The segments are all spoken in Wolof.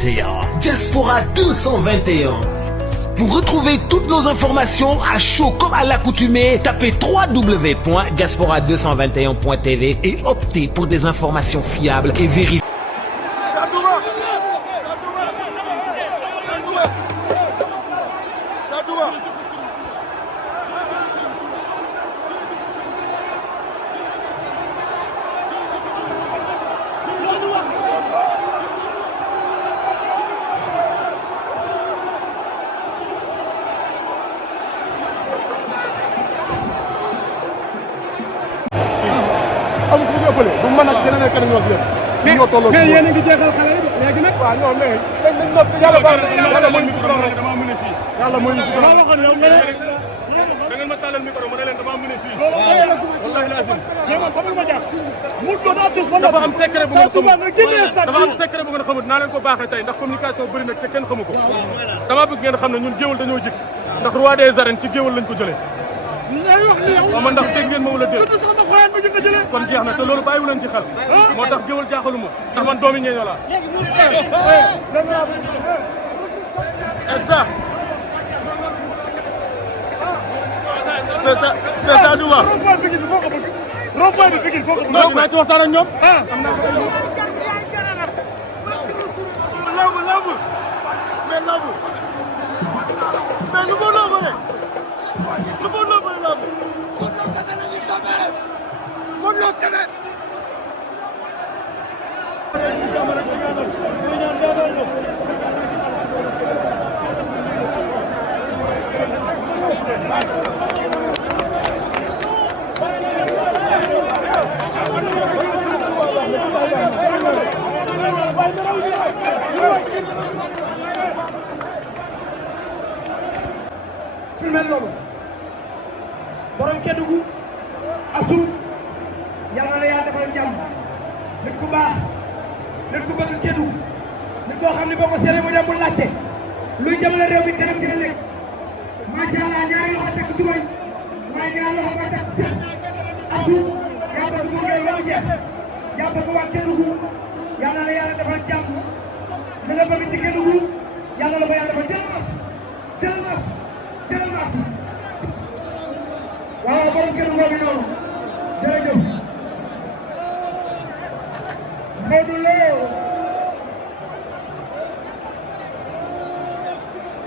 221. Diaspora 221. Pour retrouver toutes nos informations à chaud comme à l'accoutumée, tapez www.diaspora221.tv et optez pour des informations fiables et vérifiées. amul ku ñu ëppale du mën ak keneen ak keneen ñoo fi yem. ñoo tolloo mais yéen a ngi jeexal xale yi léegi nag. waaw non mais dañ nopp yàlla baax na yàlla mooy ñu dama mën a fii. yàlla mooy ñu maa waxoon yow da ngeen ma tàllal micro ma ne leen dama mën a fii. wallahi lazim. mais man xamul ma jaax. mu doon atus ma dafa am secret bu ngeen xamul. dafa am secret bu ngeen xamul naa leen ko baaxee tey ndax communication bëri na te kenn xamu ko. dama bëgg ngeen xam ne ñun géwal dañoo jik ndax roi des arènes ci géwal lañ ko jëlee. waaw man ndax dégg ngeen ma wala dégg kon jeex na te loolu bàyyiwu leen ci xel moo tax géwal jaaxaluma ndax man doomi ñeeño laa mais ça du ma rond-point bi Pikine foo ko bëgg dinaa ci waxtaan ak ñoom am naa ko lamb mais lamb mais lu moo loo bëre lu moo loo bëre lamb Modou Lo kese filmel loolu borom Kédougou Assou yàlla na yàlla defal jàmm nit ku baax nit ku bëgg Kédougou nit koo xam ne boo ko seetee mu dem bu laajte luy jëmale réew mi kanam ci la nekk macha allah ñaari loxo teg tubay waaye ñaari loxo ba teg sët Assou yaa bëgg mu ngay ba mu jeex yaa bëgg waa Kédougou yàlla na yàlla defal jàmm li nga bëgg ci Kédougou yàlla la ko yàlla defal jël nas waaw borom Kédougou bi noonu jërëjëf Modou Lo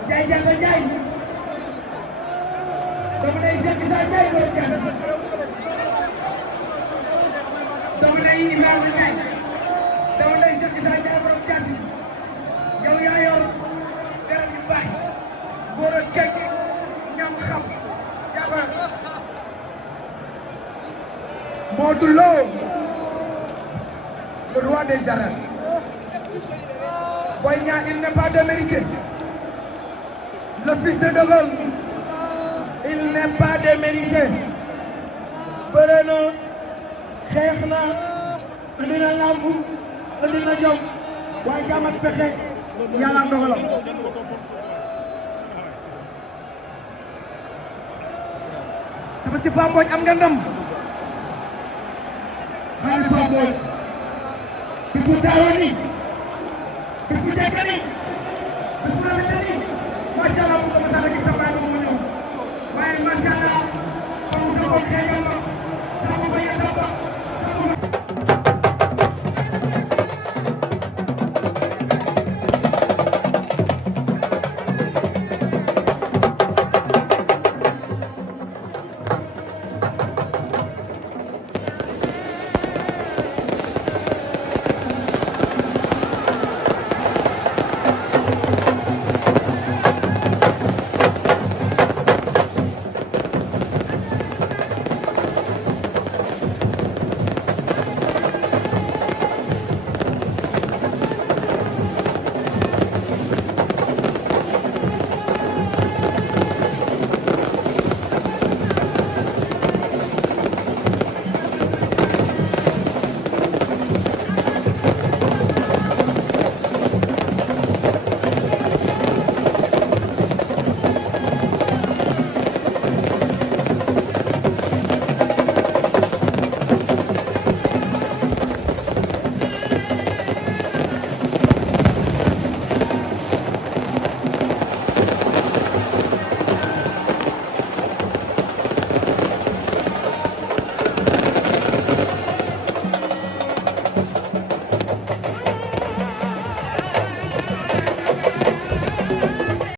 Njaay Jaata Njaay dama lay jëkk saa Njaay borom Jaata dama lay Ibrahima Njaay dama lay jëkk saa Njaay borom Jaata yow yaa yor dara yu baax góor ak kekk ñam xam jabar Modou Lo le roi des arènes Boy Niang il n'est pas démérité le fils de Dogol il n'est pas démérité bëre na xeex na indi na lamb indi na jom waaye jaam ak pexe yàlla dogalam parce que Pape Mbodj am nga ndam xaalis Pape Mbodj bis bu taawoo nii bis bu jekk nii bis bu rafet nii macha allah bu ko mos a gis sa baay ba mu ñëw waaye macha allah comme sa bopp xëy